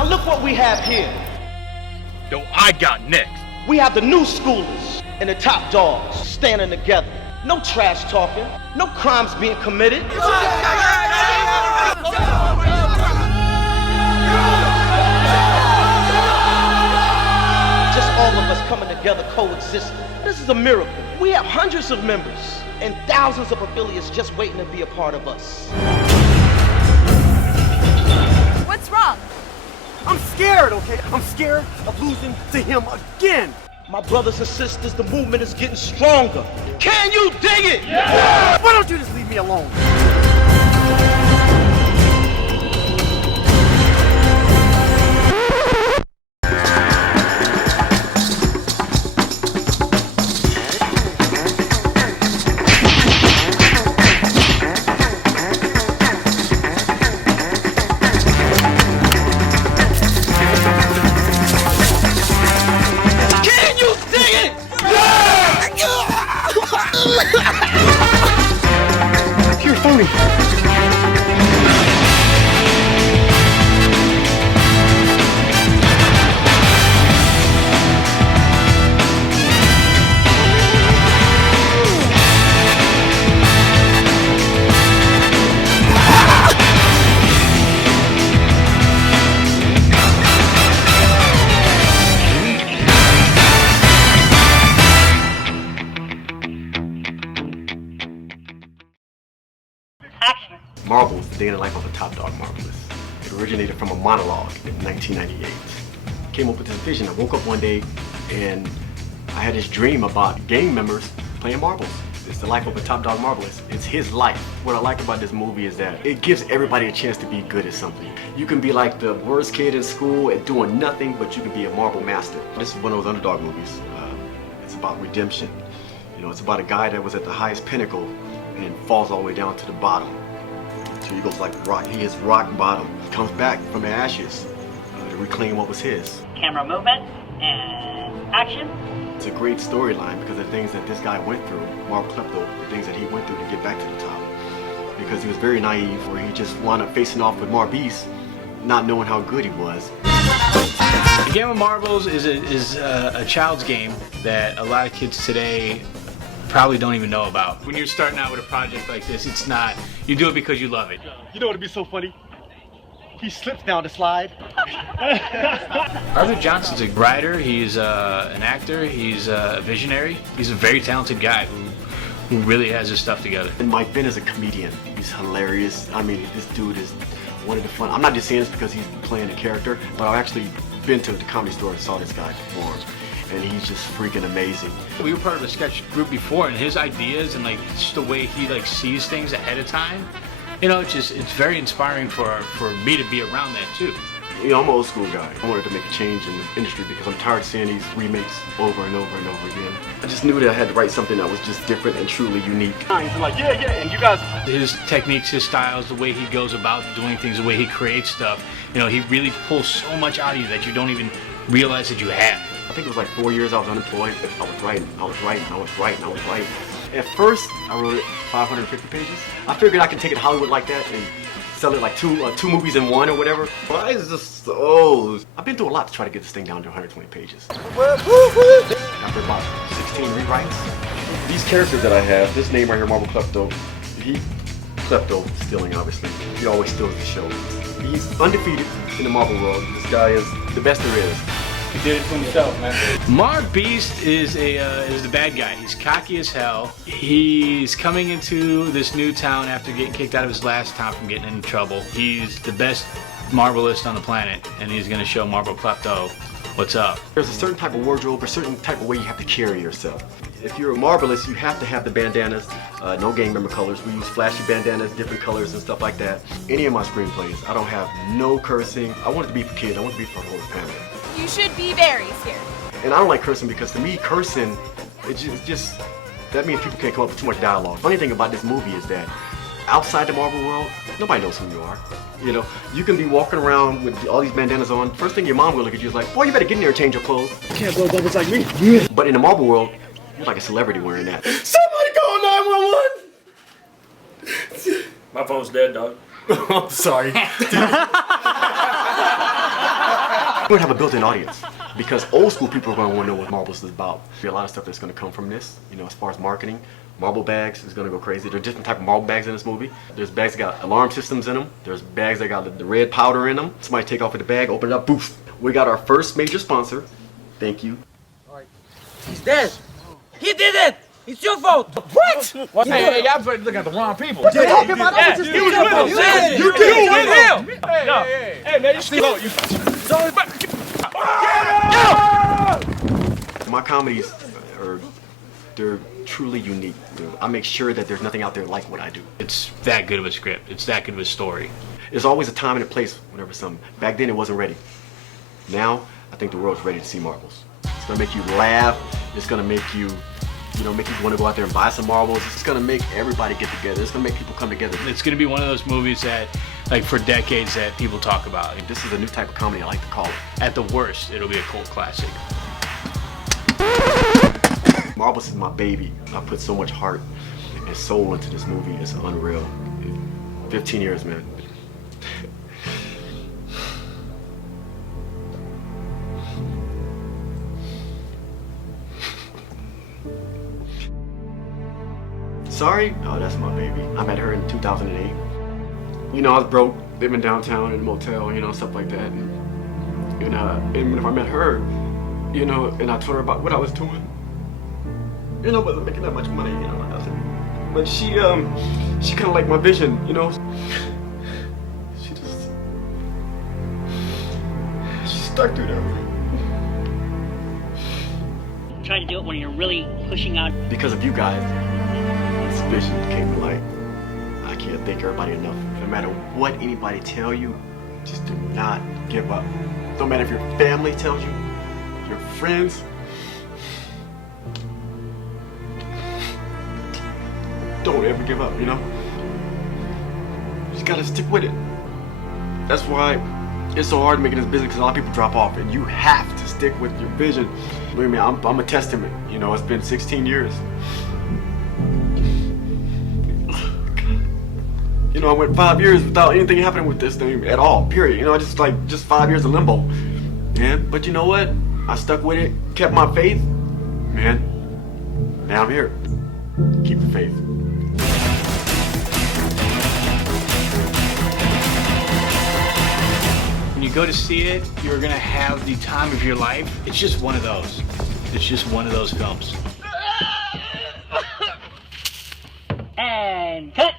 Now look what we have here. Yo, I got next. We have the new schoolers and the top dogs standing together. No trash talking, no crimes being committed. Just all of us coming together, coexisting. This is a miracle. We have hundreds of members and thousands of affiliates just waiting to be a part of us. What's wrong? I'm scared, okay? I'm scared of losing to him again. My brothers and sisters, the movement is getting stronger. Can you dig it? Yeah! Why don't you just leave me alone? You're phony. Marbles, the day in the life of a top dog marvelist. It originated from a monologue in 1998. Came up with this vision. I woke up one day and I had this dream about gang members playing marbles. It's the life of a top dog marvelist. It's his life. What I like about this movie is that it gives everybody a chance to be good at something. You can be like the worst kid in school at doing nothing, but you can be a marble master. This is one of those underdog movies. It's about redemption. You know, it's about a guy that was at the highest pinnacle and falls all the way down to the bottom. So he goes like rock. He is rock bottom. Comes back from the ashes to reclaim what was his. Camera movement and action. It's a great storyline because of the things that this guy went through, Marv Klepto, the things that he went through to get back to the top. Because he was very naive, where he just wound up facing off with Marbeast, not knowing how good he was. The game of marbles is a child's game that a lot of kids today probably don't even know about. When you're starting out with a project like this, it's not, you do it because you love it. You know what'd be so funny? He slips down the slide. Arthur Johnson's a writer, he's an actor, he's a visionary. He's a very talented guy who really has his stuff together. And Mike Ben is a comedian. He's hilarious. I mean, this dude is one of the fun. I'm not just saying this because he's playing a character, but I've actually been to the Comedy Store and saw this guy perform. And he's just freaking amazing. We were part of a sketch group before, and his ideas and like just the way he like sees things ahead of time, you know, it's very inspiring for me to be around that too. You know, I'm an old school guy. I wanted to make a change in the industry because I'm tired of seeing these remakes over and over and over again. I just knew that I had to write something that was just different and truly unique. He's like, yeah, and you guys. His techniques, his styles, the way he goes about doing things, the way he creates stuff, you know, he really pulls so much out of you that you don't even realize that you have. I think it was like 4 years I was unemployed. I was writing. At first, I wrote it 550 pages. I figured I could take it to Hollywood like that and sell it like two movies in one or whatever. But it's just so... I've been through a lot to try to get this thing down to 120 pages. After about 16 rewrites. These characters that I have, this name right here, Marvel Klepto, Klepto stealing obviously. He always steals the show. He's undefeated in the Marvel world. This guy is the best there is. He did it for himself, man. Marbeast is the bad guy. He's cocky as hell. He's coming into this new town after getting kicked out of his last town from getting in trouble. He's the best marvelist on the planet, and he's gonna show Marvel Klepto what's up. There's a certain type of wardrobe, a certain type of way you have to carry yourself. If you're a marvelist, you have to have the bandanas, no gang member colors. We use flashy bandanas, different colors and stuff like that. Any of my screenplays, I don't have no cursing. I want it to be for kids. I want it to be for the whole family. You should be very scared. And I don't like cursing because to me, cursing, it's just that means people can't come up with too much dialogue. Funny thing about this movie is that outside the Marvel world, nobody knows who you are. You know, you can be walking around with all these bandanas on. First thing your mom will look at you is like, boy, you better get in there and change your clothes. You can't blow bubbles like me. Yeah. But in the Marvel world, you're like a celebrity wearing that. Somebody call 911! My phone's dead, dog. I'm sorry. would have a built-in audience because old school people are going to want to know what Marbles is about. There'll be a lot of stuff that's going to come from this, you know, as far as marketing. Marble bags is going to go crazy. There are different type of marble bags in this movie. There's bags that got alarm systems in them. There's bags that got the red powder in them. Somebody take off with the bag, open it up, boof. We got our first major sponsor. Thank you. He's dead. He did it. It's your fault. What? Hey, y'all looking at the wrong people. You're talking about us. Just You was with him. You with him. Hey, man, you still you. My comedies they're truly unique. I make sure that there's nothing out there like what I do. It's that good of a script. It's that good of a story. There's always a time and a place whenever something. Back then it wasn't ready. Now I think the world's ready to see marbles. It's gonna make you laugh. It's gonna make you, make you want to go out there and buy some marbles. It's gonna make everybody get together. It's gonna make people come together. It's gonna be one of those movies that, like, for decades that people talk about. This is a new type of comedy I like to call it. At the worst, it'll be a cult classic. Marbles is my baby. I put so much heart and soul into this movie. It's unreal. 15 years, man. Sorry? Oh, that's my baby. I met her in 2008. I was broke, living downtown in a motel, stuff like that. And if I met her, and I told her about what I was doing, wasn't making that much money, nothing. But she kind of liked my vision, She stuck through that. Try to do it when you're really pushing out. Because of you guys, this vision came to life. I can't thank everybody enough. No matter what anybody tell you, just do not give up. No matter if your family tells you, your friends. Don't ever give up, You just gotta stick with it. That's why it's so hard making this business, because a lot of people drop off, and you have to stick with your vision. Believe me, I'm a testament. It's been 16 years. I went 5 years without anything happening with this thing at all, period. Just 5 years of limbo. Man, but you know what? I stuck with it, kept my faith. Man, now I'm here. Keep the faith. When you go to see it, you're gonna have the time of your life. It's just one of those. It's just one of those films. And cut.